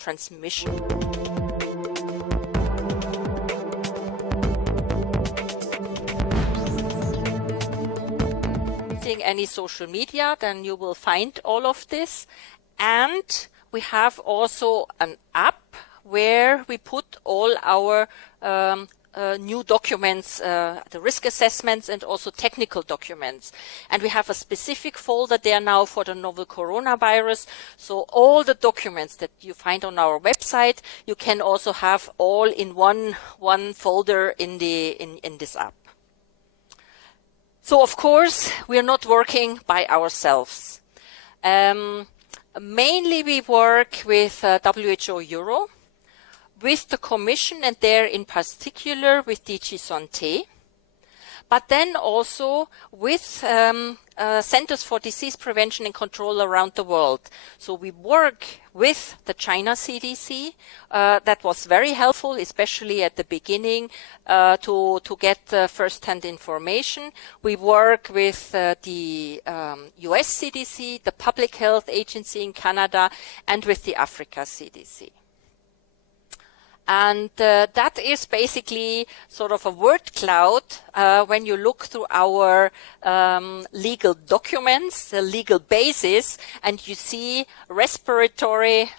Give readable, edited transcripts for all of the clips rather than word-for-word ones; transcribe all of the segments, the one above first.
transmission. Using any social media, then you will find all of this. And we have also an app where we put all our new documents, the risk assessments and also technical documents. And we have a specific folder there now for the novel coronavirus. So all the documents that you find on our website, you can also have all in one folder in this app. So of course, we are not working by ourselves. Mainly we work with WHO Euro, with the Commission, and there in particular with DG Santé, but then also with Centers for Disease Prevention and Control around the world. So we work with the China CDC. That was very helpful, especially at the beginning, to get first-hand information. We work with the US CDC, the Public Health Agency in Canada, and with the Africa CDC. And that is basically sort of a word cloud when you look through our legal documents, the legal basis, and you see respiratory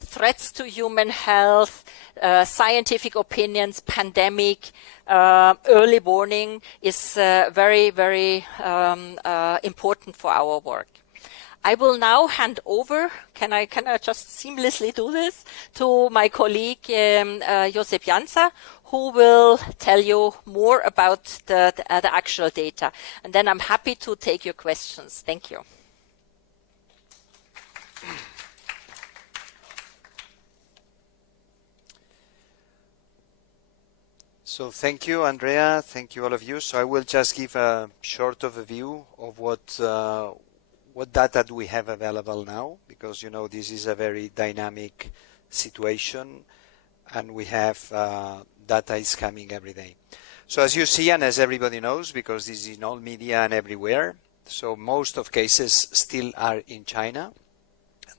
threats to human health, scientific opinions, pandemic, early warning is very, very important for our work. I will now hand over, can I just seamlessly do this, to my colleague Josep Jansa, who will tell you more about the actual data. And then I'm happy to take your questions. Thank you. So thank you, Andrea. Thank you, all of you. So I will just give a short overview of what data do we have available now, because you know this is a very dynamic situation and we have data is coming every day. So as you see, and as everybody knows, because this is in all media and everywhere, so most of cases still are in China.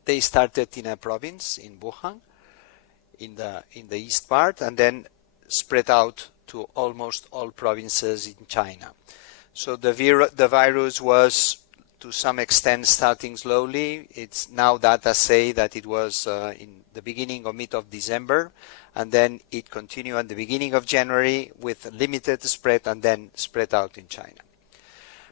They started in a province in Wuhan, in the east part, and then spread out to almost all provinces in China. So the virus was to some extent starting slowly. It's now data say that it was in the beginning or mid of December, and then it continued at the beginning of January with limited spread and then spread out in China.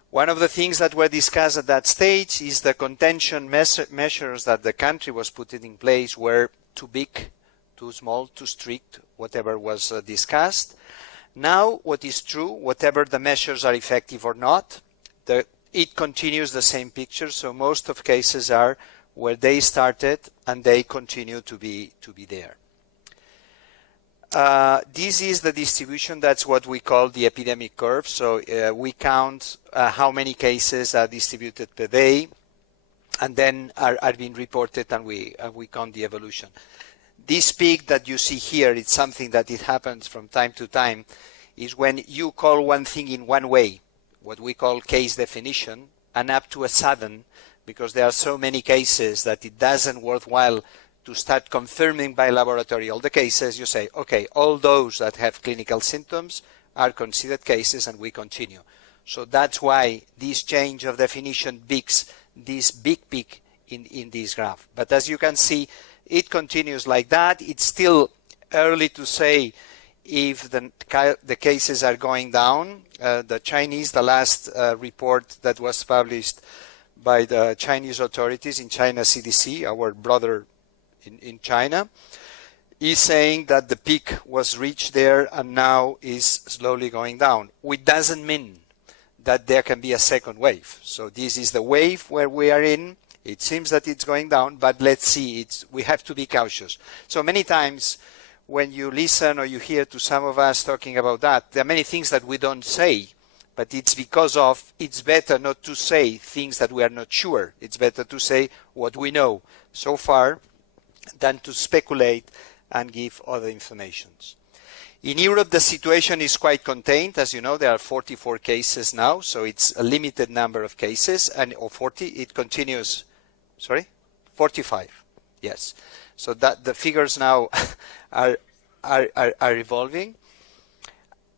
One of the things that were discussed at that stage is the contention measures that the country was putting in place were too big, too small, too strict, whatever was discussed. Now, what is true, whatever the measures are effective or not, it continues the same picture. So most of cases are where they started and they continue to be there. This is the distribution. That's what we call the epidemic curve. So we count how many cases are distributed per day, and then are being reported, and we count the evolution. This peak that you see here, it's something that it happens from time to time, is when you call one thing in one way, what we call case definition, and up to a sudden, because there are so many cases that it doesn't worthwhile to start confirming by laboratory all the cases, you say, okay, all those that have clinical symptoms are considered cases, and we continue. So that's why this change of definition makes this big peak in this graph. But as you can see, it continues like that. It's still early to say if the cases are going down. The last report that was published by the Chinese authorities in China CDC, our brother in China, is saying that the peak was reached there and now is slowly going down, which doesn't mean that there can be a second wave. So this is the wave where we are in. It seems that it's going down, but let's see, we have to be cautious. So many times when you listen or you hear to some of us talking about that, there are many things that we don't say, but it's because of, it's better not to say things that we are not sure. It's better to say what we know so far than to speculate and give other informations. In Europe, the situation is quite contained. As you know, there are 44 cases now, so it's a limited number of cases, or 40, it continues, sorry, 45. Yes. So that the figures now are evolving.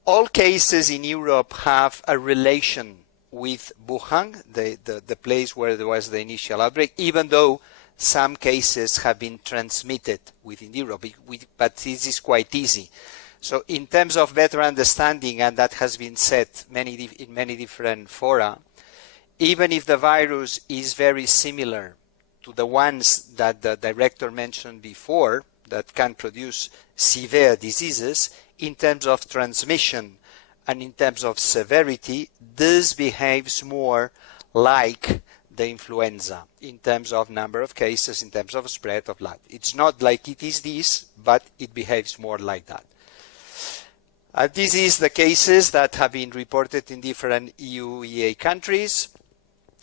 All cases in Europe have a relation with Wuhan, the place where there was the initial outbreak, even though some cases have been transmitted within Europe, but this is quite easy. So in terms of better understanding, and that has been said in many different fora, even if the virus is very similar to the ones that the director mentioned before that can produce severe diseases, in terms of transmission and in terms of severity, this behaves more like the influenza in terms of number of cases, in terms of spread of blood. It's not like it is this, but it behaves more like that. This is the cases that have been reported in different EU-EA countries.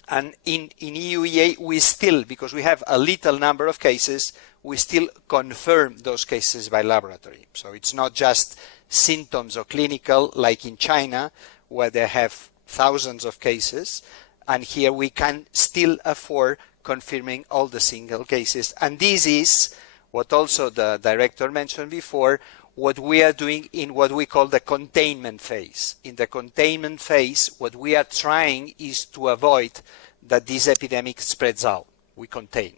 And in EU-EA, we still, because we have a little number of cases, we still confirm those cases by laboratory. So it's not just symptoms or clinical, like in China, where they have thousands of cases. And here we can still afford confirming all the single cases. And this is what also the director mentioned before, what we are doing in what we call the containment phase. In the containment phase, what we are trying is to avoid that this epidemic spreads out. We contain.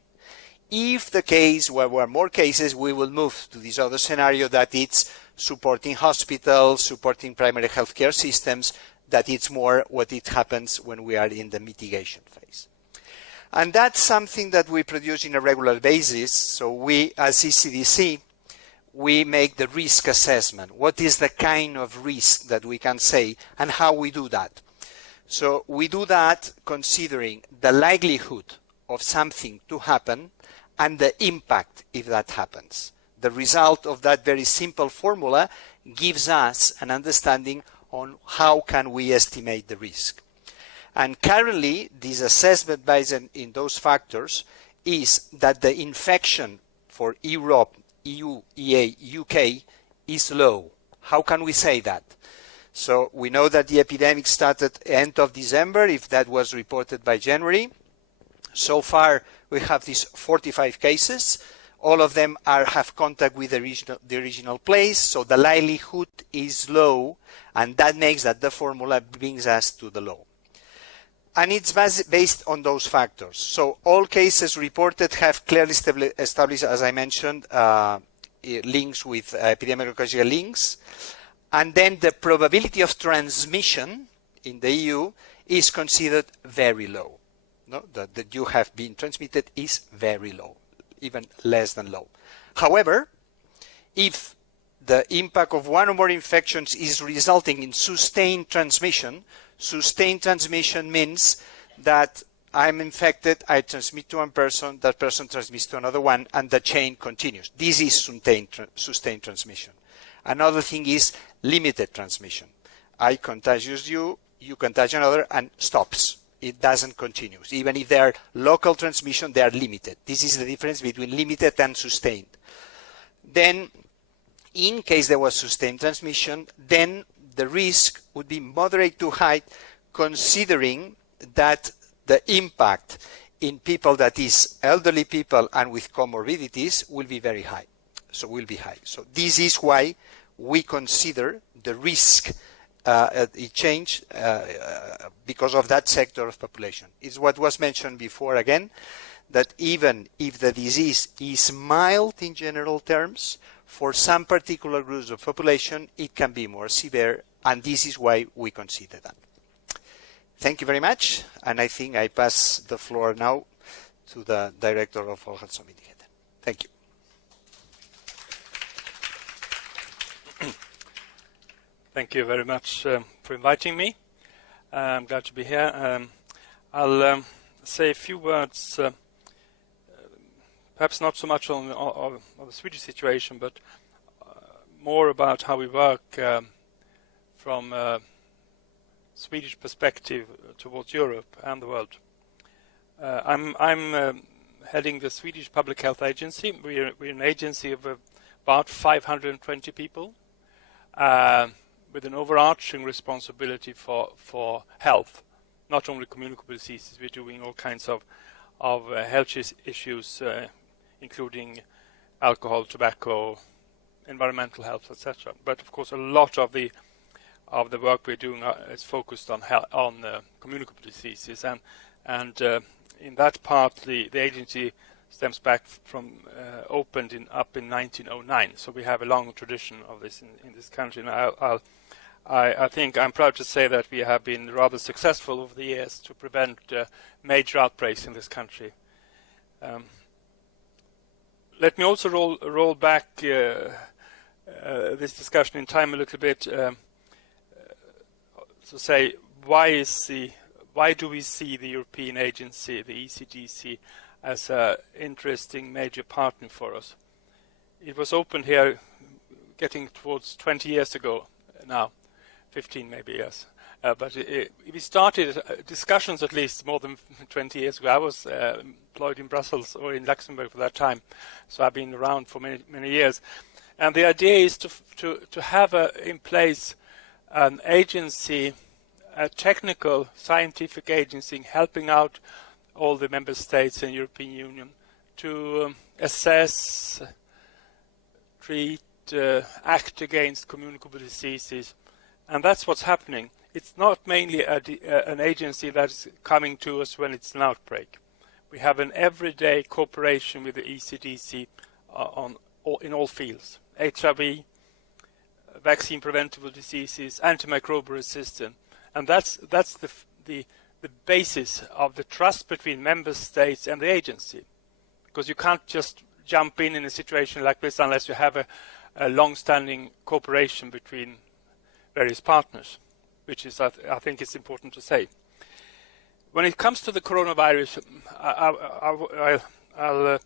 If the case where there are more cases, we will move to this other scenario that it's supporting hospitals, supporting primary healthcare systems, that it's more what it happens when we are in the mitigation phase. And that's something that we produce on a regular basis. So we, as ECDC, we make the risk assessment. What is the kind of risk that we can say and how we do that? So we do that considering the likelihood of something to happen and the impact if that happens. The result of that very simple formula gives us an understanding on how can we estimate the risk. And currently, this assessment based in those factors is that the infection for Europe, EU, EA, UK is low. How can we say that? So we know that the epidemic started end of December, if that was reported by January. So far, we have these 45 cases. All of them have contact with the original place, so the likelihood is low, and that makes that the formula brings us to the low. And it's based on those factors. So all cases reported have clearly established, as I mentioned, links with epidemiological links. And then the probability of transmission in the EU is considered very low. No? That you have been transmitted is very low, even less than low. However, if the impact of one or more infections is resulting in sustained transmission means that I'm infected, I transmit to one person, that person transmits to another one, and the chain continues. This is sustained transmission. Another thing is limited transmission. I contagious you, you contagious another, and stops. It doesn't continue. Even if they are local transmission, they are limited. This is the difference between limited and sustained. Then, in case there was sustained transmission, then the risk would be moderate to high, considering that the impact in people that is elderly people and with comorbidities will be very high. So will be high. So this is why we consider the risk it change because of that sector of population. It's what was mentioned before again, that even if the disease is mild in general terms, for some particular groups of population, it can be more severe, and this is why we consider that. Thank you very much, and I think I pass the floor now to the Director of Folkhälsomyndigheten. Thank you. Thank you very much for inviting me. I'm glad to be here. I'll say a few words, perhaps not so much on the Swedish situation, but more about how we work from a Swedish perspective towards Europe and the world. I'm heading the Swedish Public Health Agency. We're an agency of about 520 people. With an overarching responsibility for health, not only communicable diseases. We're doing all kinds of health issues including alcohol, tobacco, environmental health, etc. But of course, a lot of the work we're doing is focused on communicable diseases, and in that part, the agency stems back from opened up in 1909. So we have a long tradition of this in this country. And I think I'm proud to say that we have been rather successful over the years to prevent major outbreaks in this country. Let me also roll back this discussion in time a little bit to say why do we see the European agency, the ECDC, as an interesting major partner for us? It was opened here getting towards 20 years ago now, 15 maybe, yes. But we started discussions at least more than 20 years ago. I was employed in Brussels or in Luxembourg for that time, so I've been around for many years. And the idea is to have in place an agency, a technical, scientific agency helping out all the member states and European Union to assess, treat, act against communicable diseases. And that's what's happening. It's not mainly an agency that's coming to us when it's an outbreak. We have an everyday cooperation with the ECDC in all fields. HIV, vaccine preventable diseases, antimicrobial resistance. And that's the basis of the trust between member states and the agency. Because you can't just jump in a situation like this unless you have a long-standing cooperation between various partners, which is, I think it's important to say. When it comes to the coronavirus, I'll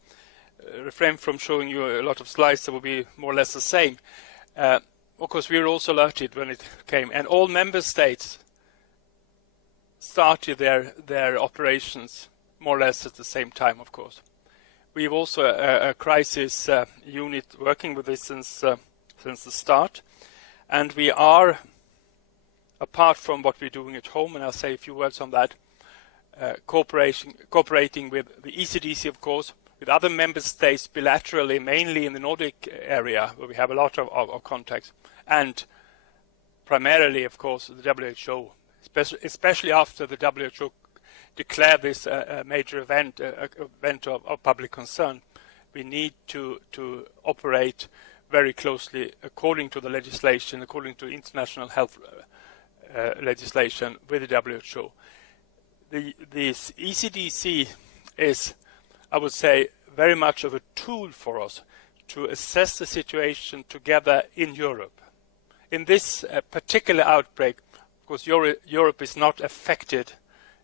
refrain from showing you a lot of slides that will be more or less the same. Of course, we were also alerted when it came, and all member states started their operations more or less at the same time, of course. We have also a crisis unit working with this since the start, and we are, apart from what we're doing at home, and I'll say a few words on that, cooperating with the ECDC, of course, with other member states bilaterally, mainly in the Nordic area, where we have a lot of contacts, and primarily, of course, the WHO, especially after the WHO declared this a major event of public concern. We need to operate very closely according to the legislation, according to international health legislation with the WHO. This ECDC is, I would say, very much of a tool for us to assess the situation together in Europe. In this particular outbreak, of course, Europe is not affected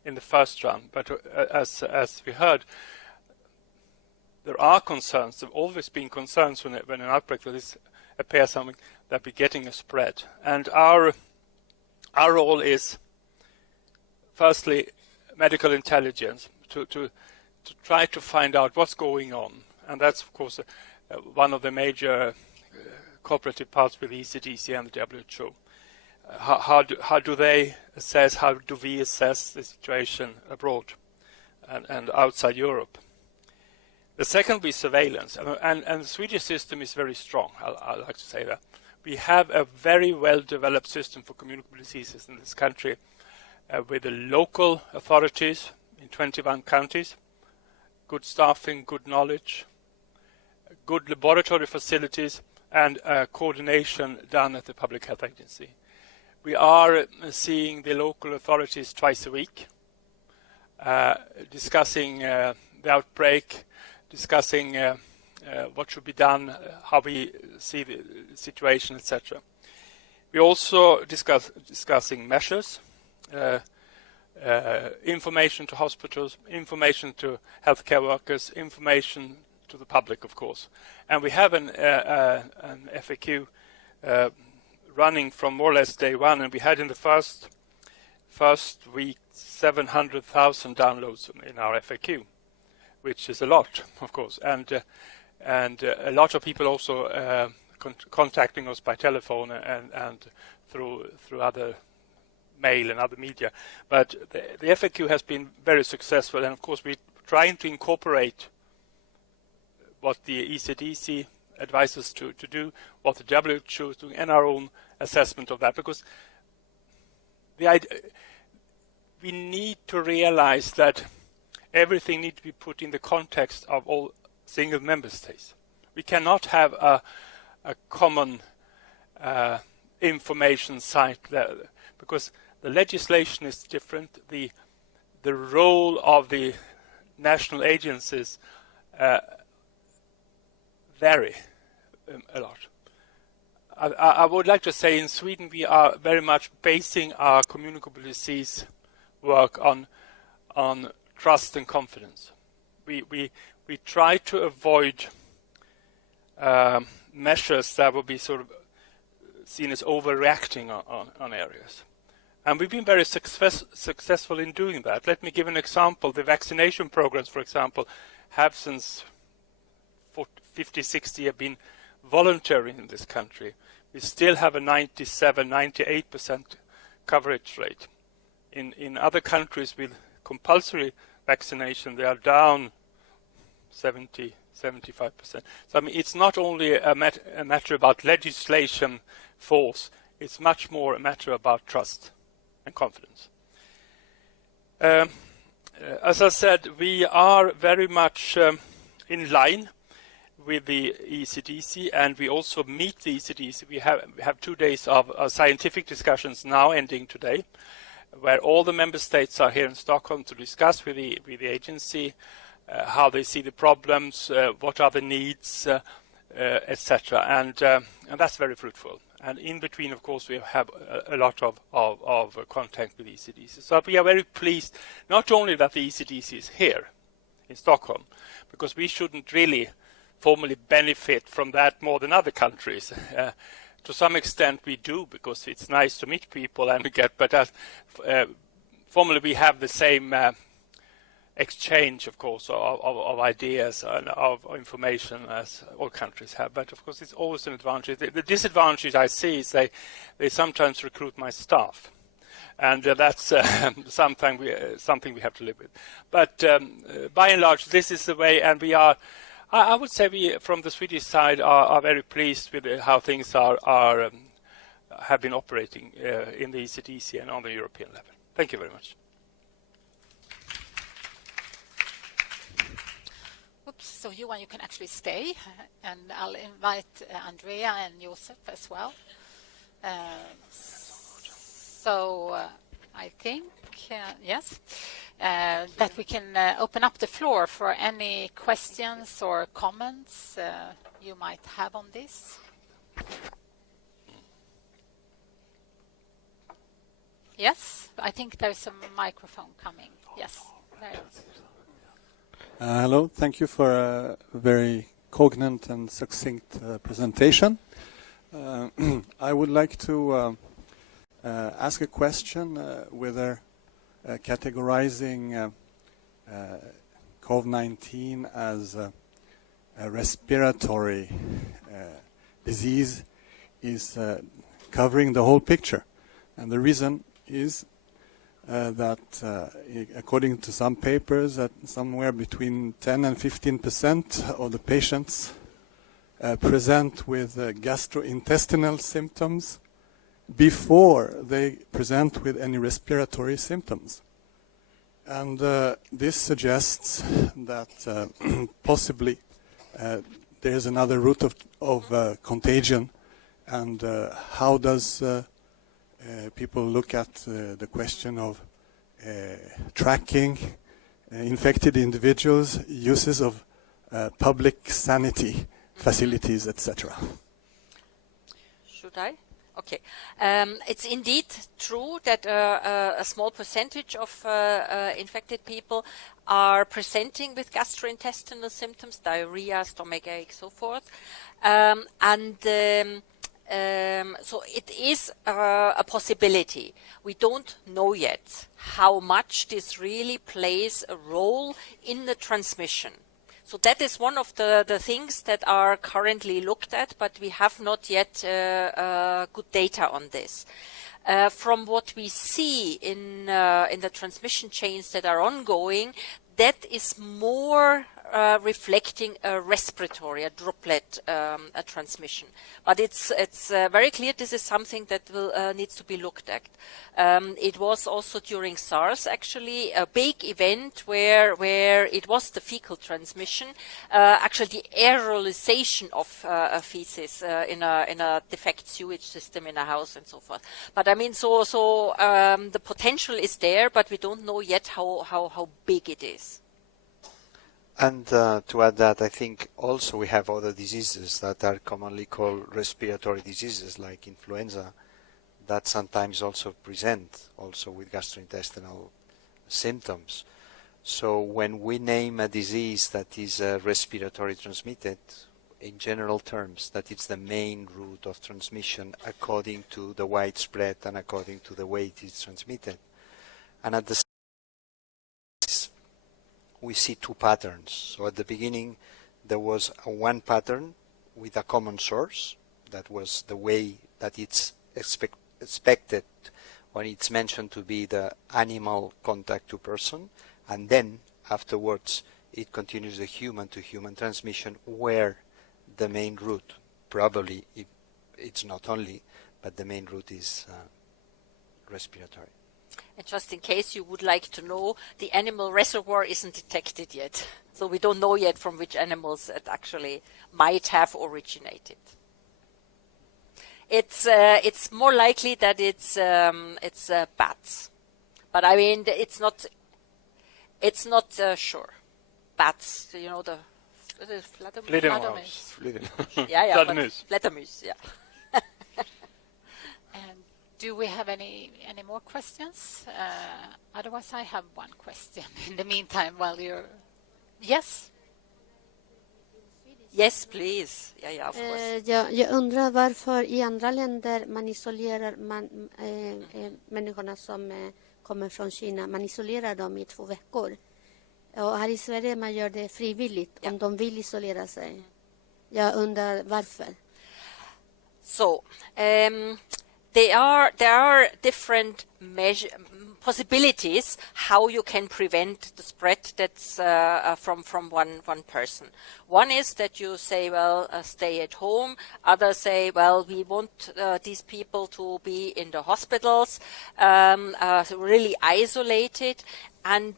in the first round, but as we heard, there are concerns. There have always been concerns when an outbreak like this appears, something that we're getting a spread. And our role is, firstly, medical intelligence, to try to find out what's going on. And that's, of course, one of the major cooperative parts with the ECDC and the WHO. How do they assess, how do we assess the situation abroad and outside Europe? The second will be surveillance, and the Swedish system is very strong, I like to say that. We have a very well-developed system for communicable diseases in this country with the local authorities in 21 counties, good staffing, good knowledge, good laboratory facilities, and coordination done at the Public Health Agency. We are seeing the local authorities twice a week, discussing the outbreak, discussing what should be done, how we see the situation, etc. We also discussing measures, information to hospitals, information to healthcare workers, information to the public, of course. And we have an FAQ running from more or less day one, and we had in the first week 700,000 downloads in our FAQ, which is a lot, of course, and a lot of people also contacting us by telephone and through other mail and other media. But the FAQ has been very successful, and of course we're trying to incorporate what the ECDC advises to do, what the WHO is doing, and our own assessment of that. Because we need to realize that everything needs to be put in the context of all single member states. We cannot have a common information site there, because the legislation is different. The role of the national agencies vary a lot. I would like to say in Sweden we are very much basing our communicable disease work on trust and confidence. We try to avoid measures that will be sort of seen as overreacting on areas. And we've been very successful in doing that. Let me give an example. The vaccination programs, for example, have since 50, 60 have been voluntary in this country. We still have a 97, 98% coverage rate. In other countries with compulsory vaccination, they are down 70, 75%. So I mean, it's not only a matter about legislation force, it's much more a matter about trust and confidence. As I said, we are very much in line with the ECDC, and we also meet the ECDC. We have 2 days of scientific discussions now ending today, where all the member states are here in Stockholm to discuss with the agency how they see the problems, what are the needs, etc. And that's very fruitful. And in between, of course, we have a lot of contact with the ECDC. So we are very pleased, not only that the ECDC is here in Stockholm, because we shouldn't really formally benefit from that more than other countries. To some extent we do, because it's nice to meet people and get, but formally we have the same exchange, of course, of ideas and of information as all countries have. But of course it's always an advantage. The disadvantage I see is they sometimes recruit my staff, and that's something we have to live with. But by and large, this is the way, and we are. I would say we, from the Swedish side, are very pleased with how things have been operating in the ECDC and on the European level. Thank you very much. Oops, so you can actually stay, and I'll invite Andrea and Josef as well. I think, yes, that we can open up the floor for any questions or comments you might have on this. Yes, I think there's a microphone coming. Yes, there it is. Hello, thank you for a very cognate and succinct presentation. I would like to ask a question whether categorizing COVID-19 as a respiratory disease is covering the whole picture. And the reason is that according to some papers, that somewhere between 10 and 15% of the patients present with gastrointestinal symptoms before they present with any respiratory symptoms. And this suggests that possibly there is another route of contagion. And how does people look at the question of tracking infected individuals, uses of public sanity facilities, etc.? Should I? Okay. It's indeed true that a small percentage of infected people are presenting with gastrointestinal symptoms, diarrhea, stomachache, so forth. So it is a possibility. We don't know yet how much this really plays a role in the transmission. So that is one of the things that are currently looked at, but we have not yet good data on this. From what we see in the transmission chains that are ongoing, that is more reflecting a respiratory, a droplet a transmission. But it's very clear this is something that will needs to be looked at. It was also during SARS actually a big event where it was the fecal transmission, actually the aerosolization of feces in a defect sewage system in a house and so forth. But I mean, so the potential is there, but we don't know yet how big it is. And to add that, I think also we have other diseases that are commonly called respiratory diseases, like influenza, that sometimes also present also with gastrointestinal symptoms. So when we name a disease that is respiratory transmitted, in general terms, that it's the main route of transmission according to the widespread and according to the way it is transmitted. And at the same time, we see two patterns. So at the beginning, there was one pattern with a common source. That was the way that it's expected when it's mentioned to be the animal contact to person. And then afterwards, it continues the human-to-human transmission, where the main route, probably it's not only, but the main route is respiratory. And just in case you would like to know, the animal reservoir isn't detected yet. So we don't know yet from which animals it actually might have originated. It's more likely that it's bats. But I mean, it's not sure. Bats, you know, the Fledermaus. yeah, Fledermaus. Fledermaus, yeah. And do we have any more questions? Otherwise, I have one question in the meantime while you're... Yes? Yes, please. Yeah, of course. Jag undrar varför i andra länder man isolerar människorna som kommer från Kina. Man isolerar dem i 2 veckor. Och här i Sverige man gör det frivilligt om de vill isolera sig. Jag undrar varför. So, there are different possibilities how you can prevent the spread that's from one person. One is that you say, well, stay at home. Others say, well, we want these people to be in the hospitals, really isolated. And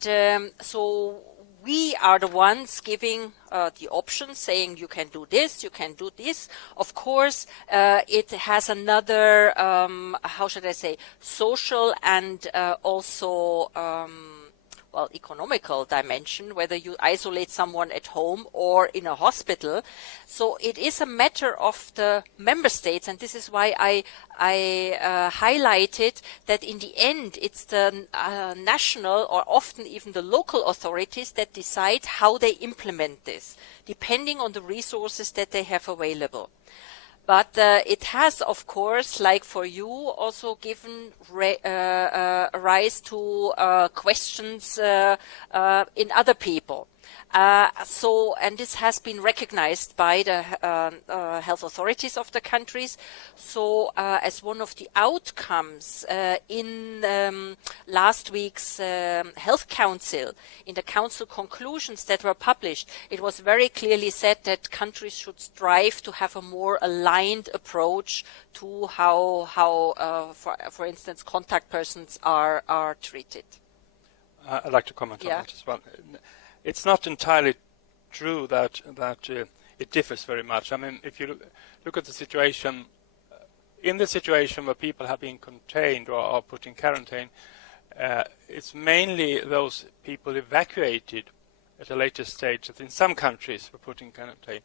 so we are the ones giving the options, saying you can do this, you can do this. Of course, it has another, how should I say, social and also, well, economical dimension, whether you isolate someone at home or in a hospital. So it is a matter of the member states, and this is why I highlighted that in the end it's the national or often even the local authorities that decide how they implement this, depending on the resources that they have available. But it has, of course, like for you, also given rise to questions in other people. And this has been recognized by the health authorities of the countries. So as one of the outcomes in last week's Health Council, in the council conclusions that were published, it was very clearly said that countries should strive to have a more aligned approach to how for instance, contact persons are treated. I'd like to comment on that as well. It's not entirely true that it differs very much. I mean, if you look at the situation, in the situation where people have been contained or are put in quarantine, it's mainly those people evacuated at a later stage that in some countries were put in quarantine.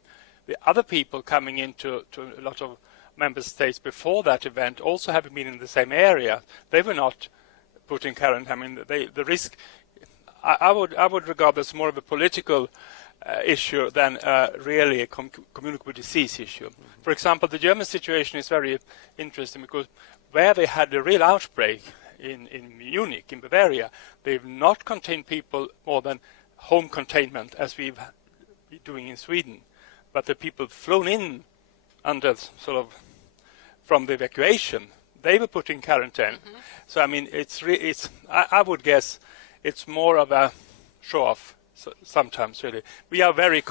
The other people coming into a lot of member states before that event also having been in the same area, they were not put in quarantine. I mean, the risk... I would regard this more of a political issue than really a communicable disease issue. For example, the German situation is very interesting because where they had a real outbreak in Munich, in Bavaria, they've not contained people more than home containment as we've been doing in Sweden. But the people flown in under sort of from the evacuation, they were put in quarantine. So I mean, I would guess it's more of a show-off sometimes really. We are very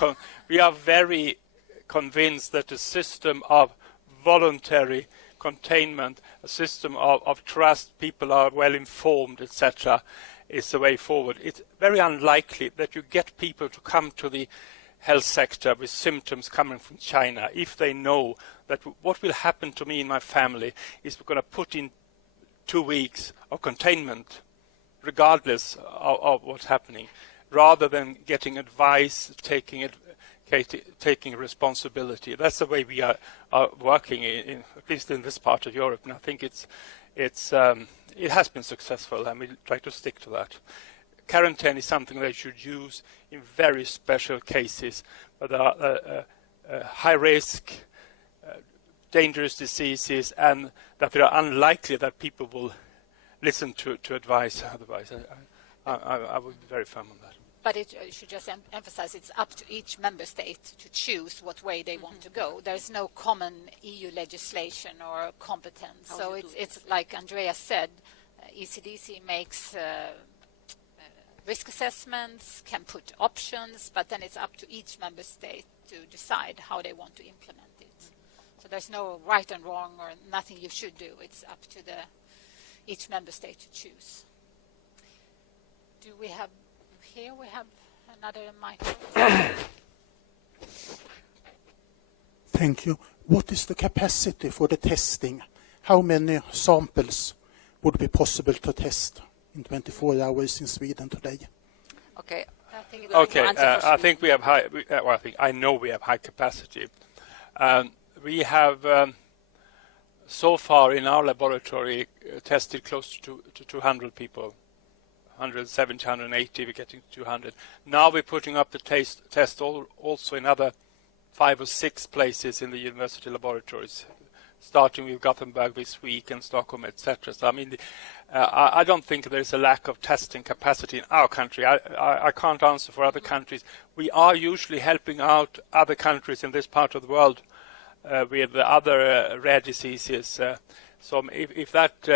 convinced that the system of voluntary containment, a system of trust, people are well informed, etc., is the way forward. It's very unlikely that you get people to come to the health sector with symptoms coming from China if they know that what will happen to me and my family is we're going to put in 2 weeks of containment regardless of what's happening, rather than getting advice, taking responsibility. That's the way we are working, at least in this part of Europe, and I think it has been successful, and we try to stick to that. Quarantine is something they should use in very special cases, but there are high risk, dangerous diseases, and that they are unlikely that people will listen to advice otherwise. I would be very firm on that. But it should just emphasize it's up to each member state to choose what way they want to go. There's no common EU legislation or competence. So it's like Andreas said, ECDC makes risk assessments, can put options, but then it's up to each member state to decide how they want to implement it. So there's no right and wrong or nothing you should do. It's up to each member state to choose. Do we have... Here we have another microphone. Thank you. What is the capacity for the testing? How many samples would be possible to test in 24 hours in Sweden today? Okay. I think we have high. I know we have high capacity. We have so far in our laboratory tested close to 200 people. 170, 180, we're getting to 200. Now we're putting up the test also in other 5 or 6 places in the university laboratories, starting with Gothenburg this week and Stockholm, etc. So I mean, I don't think there's a lack of testing capacity in our country. I can't answer for other countries. We are usually helping out other countries in this part of the world with the other rare diseases. So if that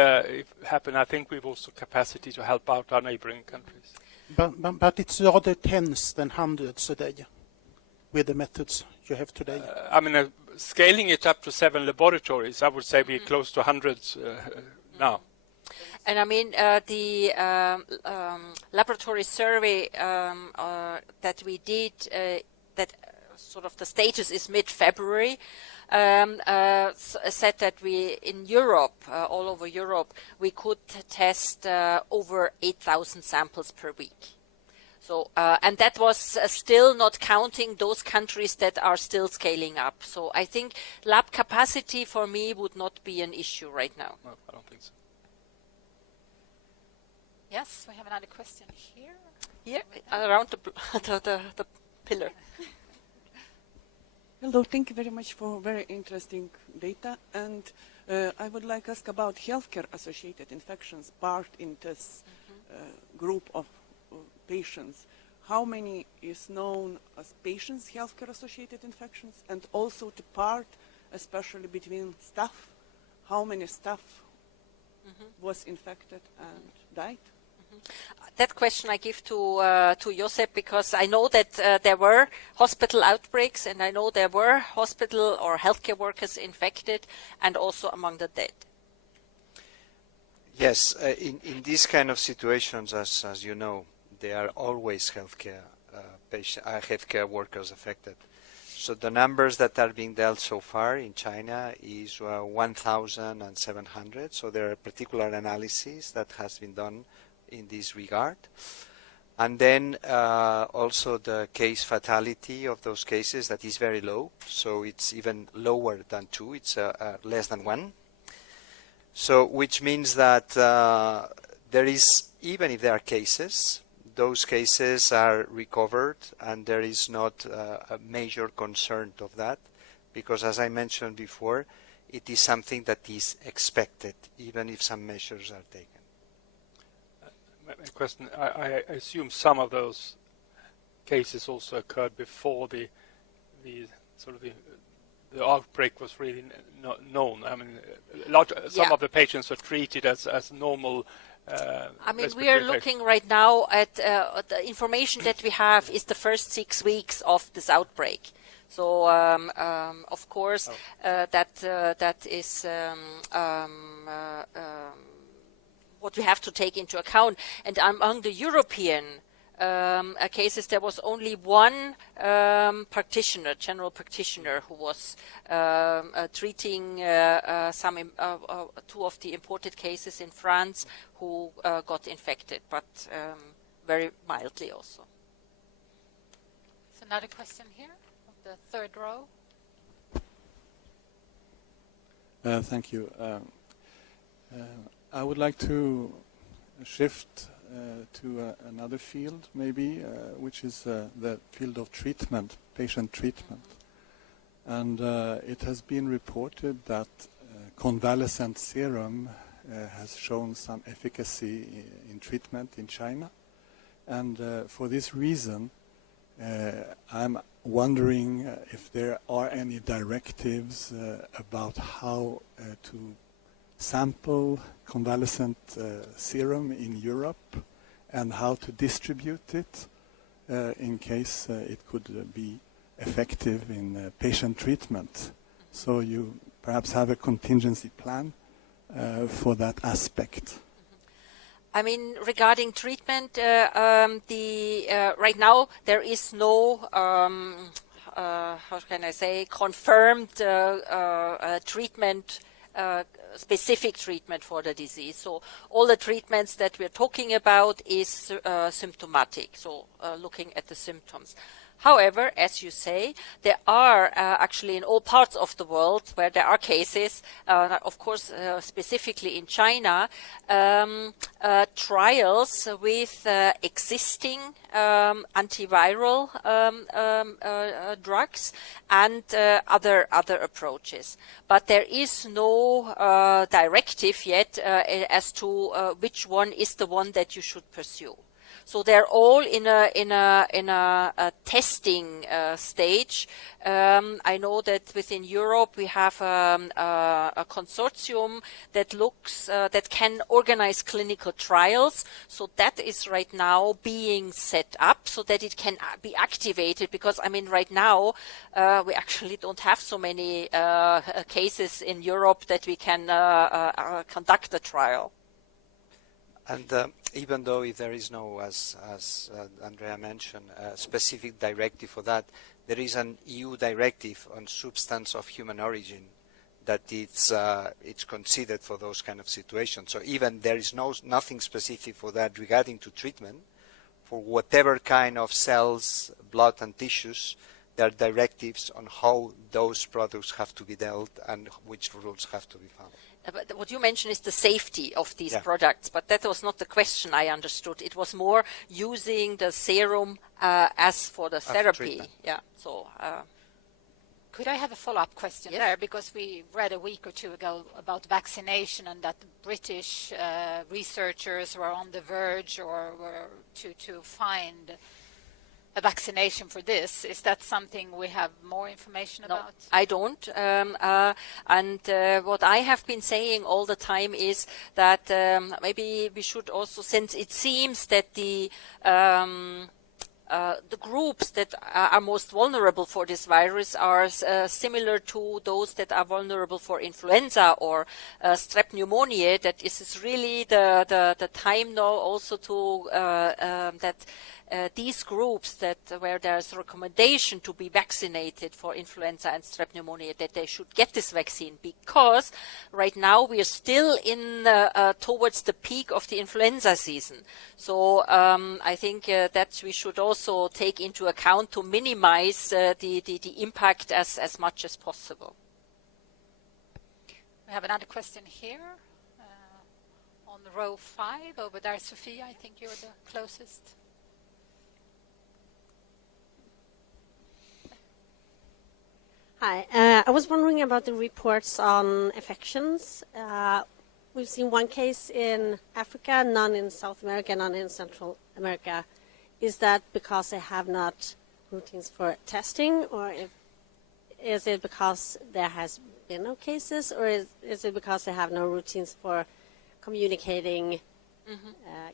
happens, I think we've also capacity to help out our neighboring countries. But it's rather tens than hundreds a day with the methods you have today. Scaling it up to 7 laboratories, I would say we're close to hundreds now. And I mean, the laboratory survey that we did, that sort of the status is mid-February, said that we in Europe, all over Europe, we could test over 8,000 samples per week. So, and that was still not counting those countries that are still scaling up. So I think lab capacity for me would not be an issue right now. No, I don't think so. Yes, we have another question here. Here, around the pillar. Hello, thank you very much for very interesting data. And I would like to ask about healthcare-associated infections part in this group of patients. How many is known as patients' healthcare-associated infections? And also to part, especially between staff, how many staff was infected and died? That question I give to Josep, because I know that there were hospital outbreaks, and I know there were hospital or healthcare workers infected, and also among the dead. Yes, in these kind of situations, as you know, there are always healthcare workers affected. So the numbers that are being dealt so far in China is 1,700. So there are particular analyses that has been done in this regard. And then also the case fatality of those cases, that is very low. So it's even lower than 2. It's less than 1. So which means that there is, even if there are cases, those cases are recovered, and there is not a major concern of that, because as I mentioned before, it is something that is expected, even if some measures are taken. Question: I assume some of those cases also occurred before the outbreak was really not known. I mean, some of the patients were treated as normal I mean, we respiratory are infection. looking right now at the information that we have is the first 6 weeks of this outbreak. So, of course, that is what we have to take into account. And among the European cases, there was only one practitioner, general practitioner, who was treating two of the imported cases in France who got infected, but very mildly also. So another question here, on the third row. Thank you. I would like to shift to another field, maybe, which is the field of treatment, patient treatment. And it has been reported that convalescent serum has shown some efficacy in treatment in China. And for this reason, I'm wondering if there are any directives about how to sample convalescent serum in Europe and how to distribute it in case it could be effective in patient treatment. So you perhaps have a contingency plan for that aspect. I mean, regarding treatment, right now there is no, how can I say, confirmed treatment, specific treatment for the disease. So all the treatments that we're talking about is symptomatic, so looking at the symptoms. However, as you say, there are actually in all parts of the world where there are cases, of course, specifically in China, trials with existing antiviral drugs and other approaches. But there is no directive yet as to which one is the one that you should pursue. So they're all in a testing stage. I know that within Europe we have a consortium that looks that can organize clinical trials. So that is right now being set up so that it can be activated. Because I mean, right now we actually don't have so many cases in Europe that we can conduct the trial. And even though if there is no, as Andrea mentioned, a specific directive for that, there is an EU directive on substance of human origin that it's considered for those kind of situations. So even there is nothing specific for that regarding to treatment. For whatever kind of cells, blood and tissues, there are directives on how those products have to be dealt and which rules have to be followed. But what you mentioned is the safety of these products, but that was not the question I understood. It was more using the serum as for the therapy. Yeah. So. Could I have a follow-up question there? Because we read a week or two ago about vaccination and that British researchers were on the verge or were to find a vaccination for this. Is that something we have more information about? No, I don't. And what I have been saying all the time is that maybe we should also, since it seems that the groups that are most vulnerable for this virus are similar to those that are vulnerable for influenza or strep pneumoniae, that is really the time now also to that these groups where there's a recommendation to be vaccinated for influenza and strep pneumoniae, that they should get this vaccine, because right now we are still in towards the peak of the influenza season. So I think that we should also take into account to minimize the impact as much as possible. We have another question here on row 5 over there. Sophia, I think you're the closest. Hi. I was wondering about the reports on infections. We've seen one case in Africa, none in South America, none in Central America. Is that because they have not routines for testing, or is it because there has been no cases, or is it because they have no routines for communicating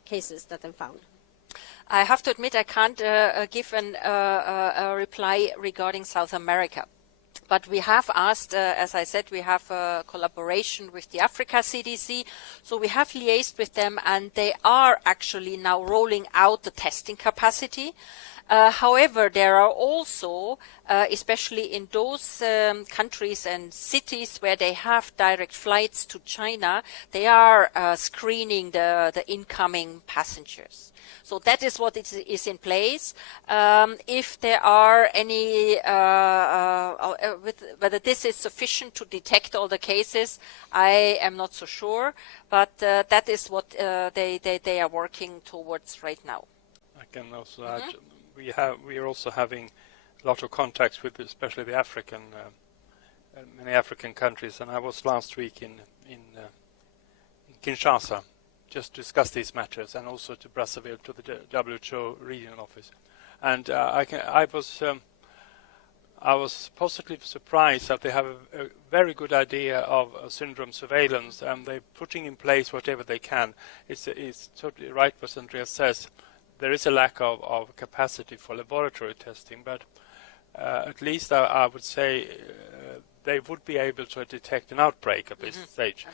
cases that are found. I have to admit I can't give a reply regarding South America. But we have asked, as I said, we have a collaboration with the Africa CDC. So we have liaised with them, and they are actually now rolling out the testing capacity. However, there are also, especially in those countries and cities where they have direct flights to China, they are screening the incoming passengers. So that is what is in place. If there are any, whether this is sufficient to detect all the cases, I am not so sure. But that is what they are working towards right now. I can also add, we are also having a lot of contacts with, especially the African, many African countries. And I was last week in Kinshasa, just to discuss these matters, and also to Brazzaville, to the WHO regional office. And I was positively surprised that they have a very good idea of syndrome surveillance, and they're putting in place whatever they can. It's totally right what Andreas says. There is a lack of capacity for laboratory testing, but at least I would say they would be able to detect an outbreak at this stage.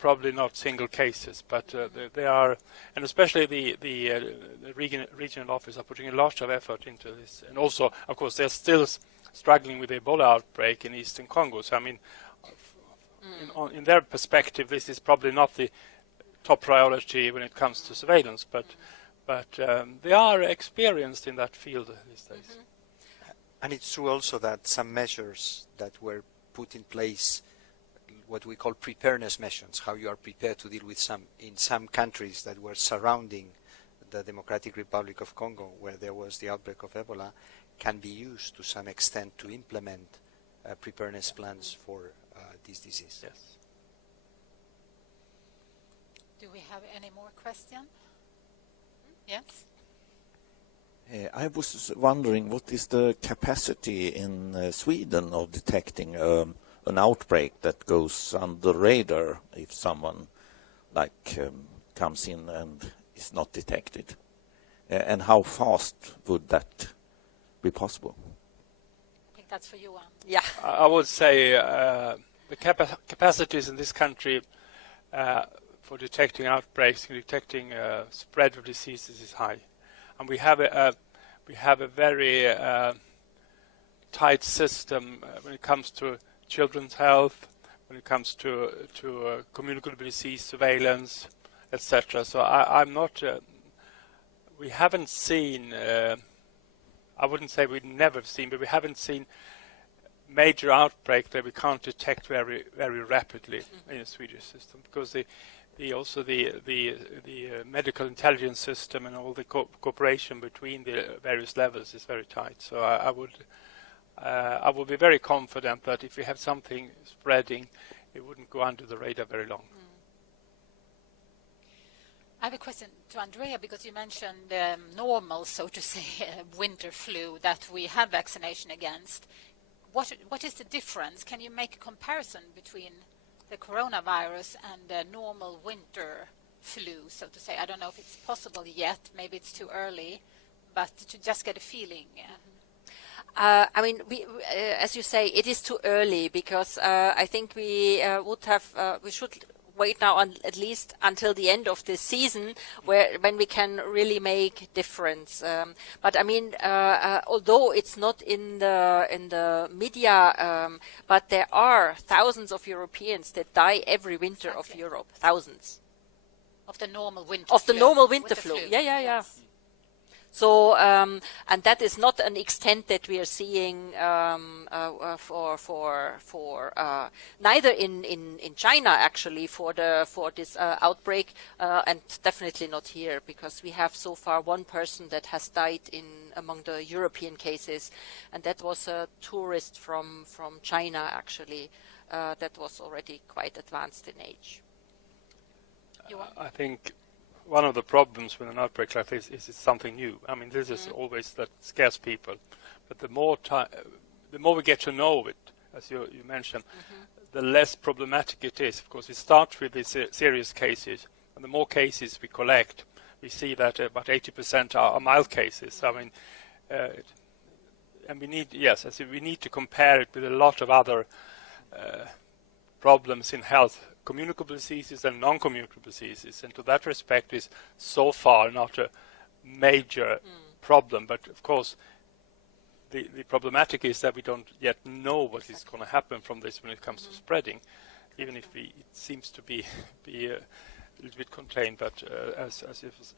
Probably not single cases, but they are, and especially the regional office are putting a lot of effort into this. And also, of course, they're still struggling with the Ebola outbreak in Eastern Congo. So, I mean, in their perspective, this is probably not the top priority when it comes to surveillance, but they are experienced in that field these days. And it's true also that some measures that were put in place, what we call preparedness measures, how you are prepared to deal with in some countries that were surrounding the Democratic Republic of Congo, where there was the outbreak of Ebola, can be used to some extent to implement preparedness plans for this disease. Yes. Do we have any more questions? Yes? I was wondering, what is the capacity in Sweden of detecting an outbreak that goes under the radar if someone comes in and is not detected? And how fast would that be possible? I think that's for you, Anne. Yeah. I would say the capacities in this country for detecting outbreaks and detecting spread of diseases is high. And we have a very tight system when it comes to children's health, when it comes to communicable disease surveillance, etc. So I'm not. We haven't seen. I wouldn't say we've never seen, but we haven't seen major outbreak that we can't detect very, very rapidly in the Swedish system, because the medical intelligence system and all the cooperation between the various levels is very tight. So I would be very confident that if we have something spreading, it wouldn't go under the radar very long. I have a question to Andrea, because you mentioned normal, so to say, winter flu that we have vaccination against. What is the difference? Can you make a comparison between the coronavirus and the normal winter flu, so to say? I don't know if it's possible yet. Maybe it's too early, but to just get a feeling. I mean, as you say, it is too early, because I think we should wait now at least until the end of the season, when we can really make difference. But I mean, although it's not in the media, but there are thousands of Europeans that die every winter of Europe. Thousands. Of the normal winter Of the flu. normal winter flu. flu. Yeah. Yes. So, and that is not an extent that we are seeing for neither in China, actually, for this outbreak, and definitely not here, because we have so far one person that has died among the European cases, and that was a tourist from China, actually, that was already quite advanced in age. I think one of the problems with an outbreak like this is it's something new. I mean, this is always that scares people. But the more we get to know it, as you mentioned, the less problematic it is. Of course, it starts with these serious cases, and the more cases we collect, we see that about 80% are mild cases. I mean, and we need, yes, I see we need to compare it with a lot of other problems in health, communicable diseases and non-communicable diseases, and to that respect is so far not a major problem. But of course, the problematic is that we don't yet know what is going to happen from this when it comes to spreading, even if it seems to be a little bit contained, but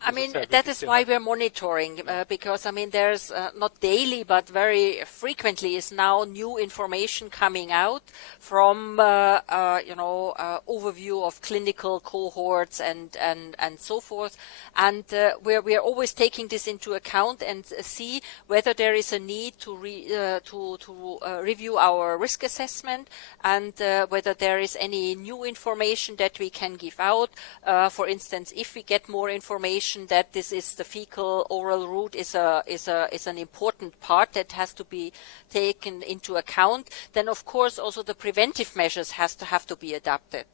I mean, that is why we're monitoring, because, I mean, there's not daily, but very frequently is now new information coming out from, overview of clinical cohorts and so forth. And we're always taking this into account and see whether there is a need to review our risk assessment and whether there is any new information that we can give out. For instance, if we get more information that this is the fecal oral route is an important part that has to be taken into account, then of course also the preventive measures have to be adapted.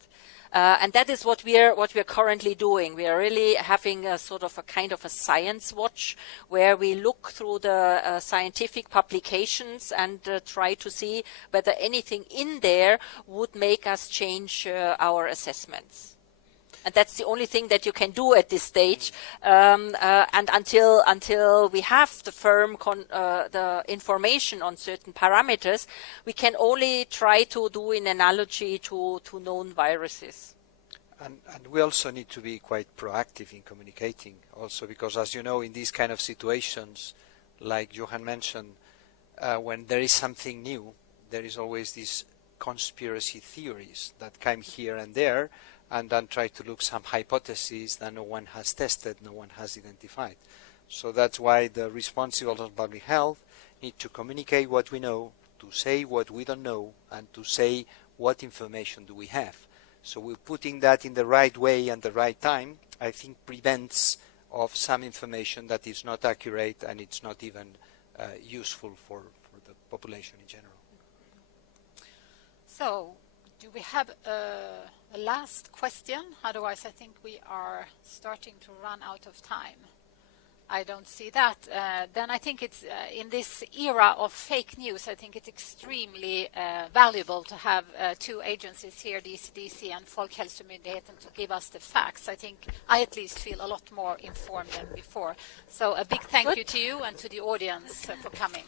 And that is what we're currently doing. We are really having a sort of a kind of a science watch where we look through the scientific publications and try to see whether anything in there would make us change our assessments. And that's the only thing that you can do at this stage. And until we have the firm the information on certain parameters, we can only try to do an analogy to known viruses. And we also need to be quite proactive in communicating also, because as you know, in these kind of situations, like Johan mentioned, when there is something new, there is always these conspiracy theories that come here and there, and then try to look some hypotheses that no one has tested, no one has identified. So that's why the responsible of public health need to communicate what we know, to say what we don't know, and to say what information do we have. So we're putting that in the right way and the right time, I think prevents of some information that is not accurate and it's not even useful for the population in general. So, do we have a last question? Otherwise, I think we are starting to run out of time. I don't see that. Then I think it's in this era of fake news, I think it's extremely valuable to have two agencies here, the ECDC and Folkhälsomyndigheten, to give us the facts. I think I at least feel a lot more informed than before. So a big thank you to you and to the audience for coming.